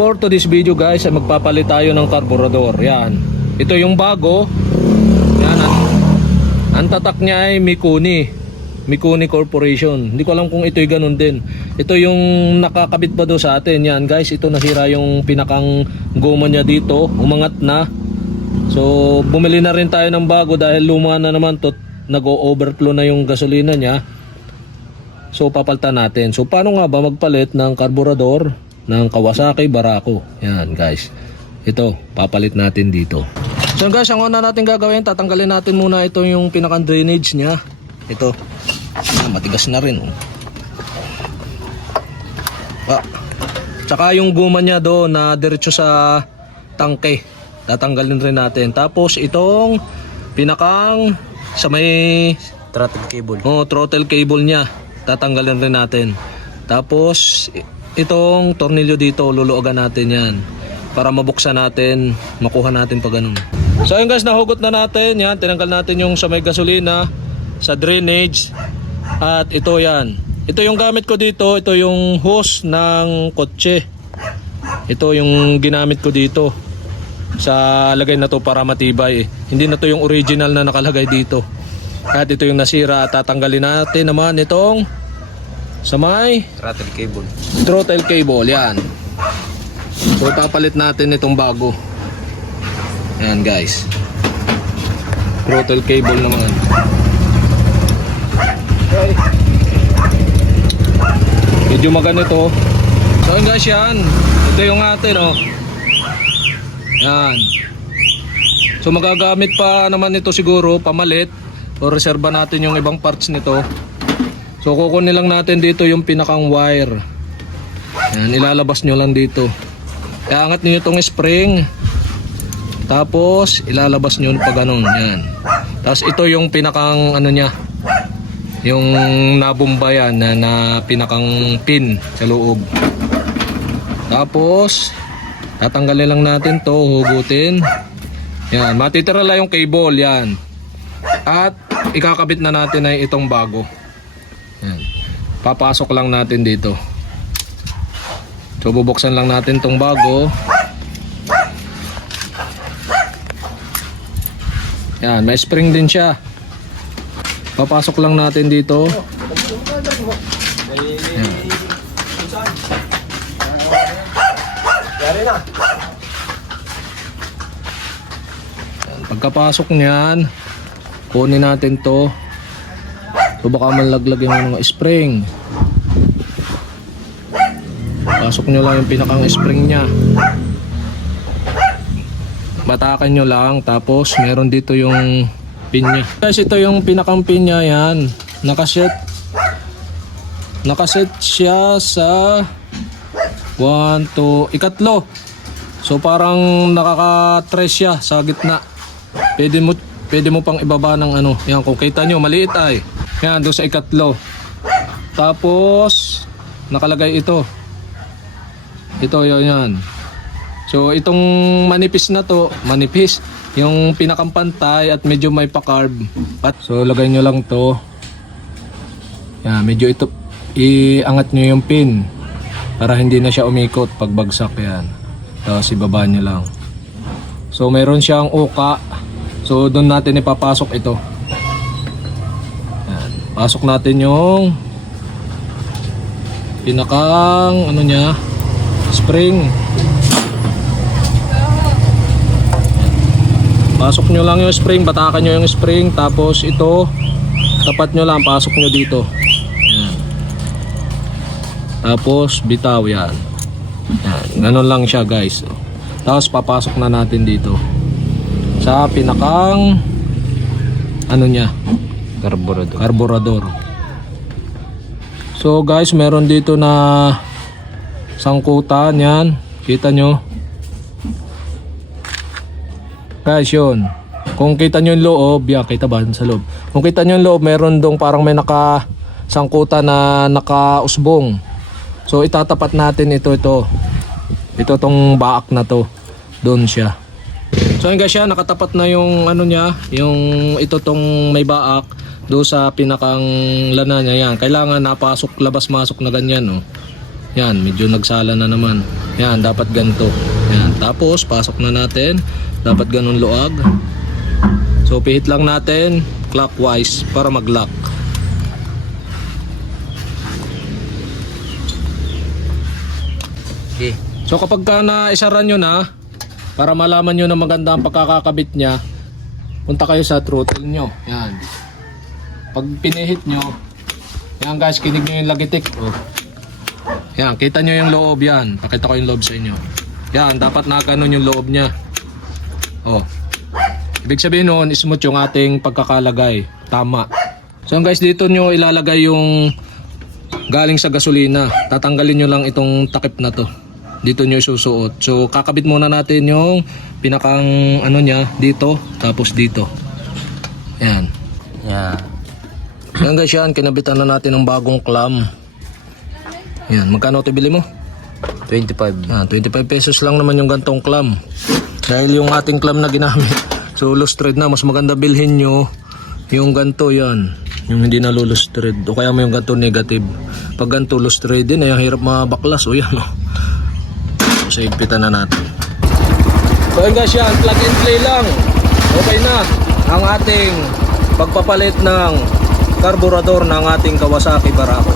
For today's video guys ay magpapalit tayo ng karburador. Yan. Ito yung bago. Yan. Ang tatak niya ay Mikuni Corporation. Hindi ko alam kung ito'y ganun din. Ito yung nakakabit pa doon sa atin. Yan guys, ito nasira yung pinakang goma niya dito. Umangat na. So bumili na rin tayo ng bago dahil luma na naman to. Nag-overflow na yung gasolina niya. So papalitan natin. So paano nga ba magpalit ng karburador ng Kawasaki Barako? Yan guys. Ito, papalit natin dito. So guys, ang una natin gagawin, tatanggalin natin muna ito yung pinakang drainage niya. Ito. Matigas na rin. Tsaka yung guma niya doon na diretso sa tangke. Tatanggalin rin natin. Tapos itong pinakang sa may throttle cable. Throttle cable niya. Tatanggalin rin natin. Tapos itong tornilyo dito, luluogan natin yan para mabuksan natin, makuha natin pa ganun. So ayun guys, nahugot na natin yan. Tinanggal natin yung sa may gasolina, sa drainage. At ito yan. Ito yung gamit ko dito. Ito yung hose ng kotse. Ito yung ginamit ko dito sa lagay na to para matibay. Hindi na to yung original na nakalagay dito. At ito yung nasira. Tatanggalin natin naman itong sa may throttle cable. Yan. So papalit natin itong bago. Yan guys. Throttle cable naman. Okay. Medyo maganito. So yun guys, yan. Ito yung atin Yan. So magagamit pa naman ito siguro pamalit o reserba natin yung ibang parts nito. So kukunin lang natin dito yung pinakang wire. Yan, ilalabas nyo lang dito. Iangat nyo itong spring. Tapos ilalabas nyo pa ganun. Yan. Tapos ito yung pinakang ano nya, yung nabumba yan na pinakang pin sa loob. Tapos tatanggalin lang natin to, hugutin. Yan, matitira lang yung cable yan. At ikakabit na natin ay itong bago. Yan. Papasok lang natin dito. So bubuksan lang natin itong bago. Yan, may spring din siya. Papasok lang natin dito. Yan. Pagkapasok niyan, kunin natin to. So baka malaglag yung mga spring. Pasok nyo lang yung pinakang spring nya. Batakan nyo lang. Tapos meron dito yung pin nya. Guys, ito yung pinakang pin nya. Yan. Nakaset siya sa 1, 2, ikatlo. So parang nakaka-tres siya sa gitna. Pwede mo pang ibaba ng ano. Yan, kung kita nyo maliit ay. Yan, doon sa ikatlo. Tapos nakalagay ito. Ito yan. So itong manipis na to, yung pinakang pantay at medyo may pa-carb. So lagay nyo lang to. Yan, medyo ito iangat nyo yung pin para hindi na siya umikot pag bagsak yan. Tapos ibaba nyo lang. So meron siyang uka. So doon natin ipapasok ito. Yan. Pasok natin yung pinakang ano niya, spring. Pasok nyo lang yung spring, batakan nyo yung spring. Tapos ito, tapat nyo lang, pasok nyo dito. Yan. Tapos bitaw yan. Yan. Ganon lang siya guys. Tapos papasok na natin dito sa pinakang ano nya, karburador. So guys, meron dito na sangkutan yan. Kita nyo guys, yun. Kung kita nyo yung loob, yan, kita ba sa loob? Kung kita nyo yung loob, meron dong parang may nakasangkutan na nakausbong. So itatapat natin ito tong baak na to. Doon siya. So ayun guys, nakatapat na yung ano niya, yung ito tong may baak do sa pinakang lana niya. Yan, kailangan napasok labas masok na ganyan, no. Yan, medyo nagsala na naman. Yan, dapat ganito. Yan, tapos pasok na natin. Dapat ganun luag. So pihit lang natin clockwise para mag-lock. Okay. So kapag ka naisara nyo na, para malaman nyo na maganda ang pagkakakabit niya, punta kayo sa throttle nyo. Yan. Pag pinihit nyo, yan guys, kinig nyo yung lagitik. Oh. Yan, kita nyo yung loob yan. Pakita ko yung loob sa inyo. Yan, dapat nakaganon yung loob niya. Oh. Ibig sabihin nun, smooth yung ating pagkakalagay. Tama. So guys, dito nyo ilalagay yung galing sa gasolina. Tatanggalin nyo lang itong takip na to. Dito nyo isusuot. So kakabit muna natin yung pinakang ano niya dito, tapos dito. Yan. Yeah. Yan guys, yan, kinabitan na natin ng bagong clam. Yan, magkano ito bili mo? 25. Yan, 25 pesos lang naman yung gantong clam. Dahil yung ating clam na ginamit, so loose thread na, mas maganda bilhin nyo yung ganto, yan. Yung hindi na loose thread. O kaya mo yung ganto negative. Pag ganto loose thread din, ay ang hirap mabaklas. O yan, o. So, higpitan na natin. So yun guys, yan, plug and play lang. Okay na ang ating pagpapalit ng karburador ng ating Kawasaki Barako.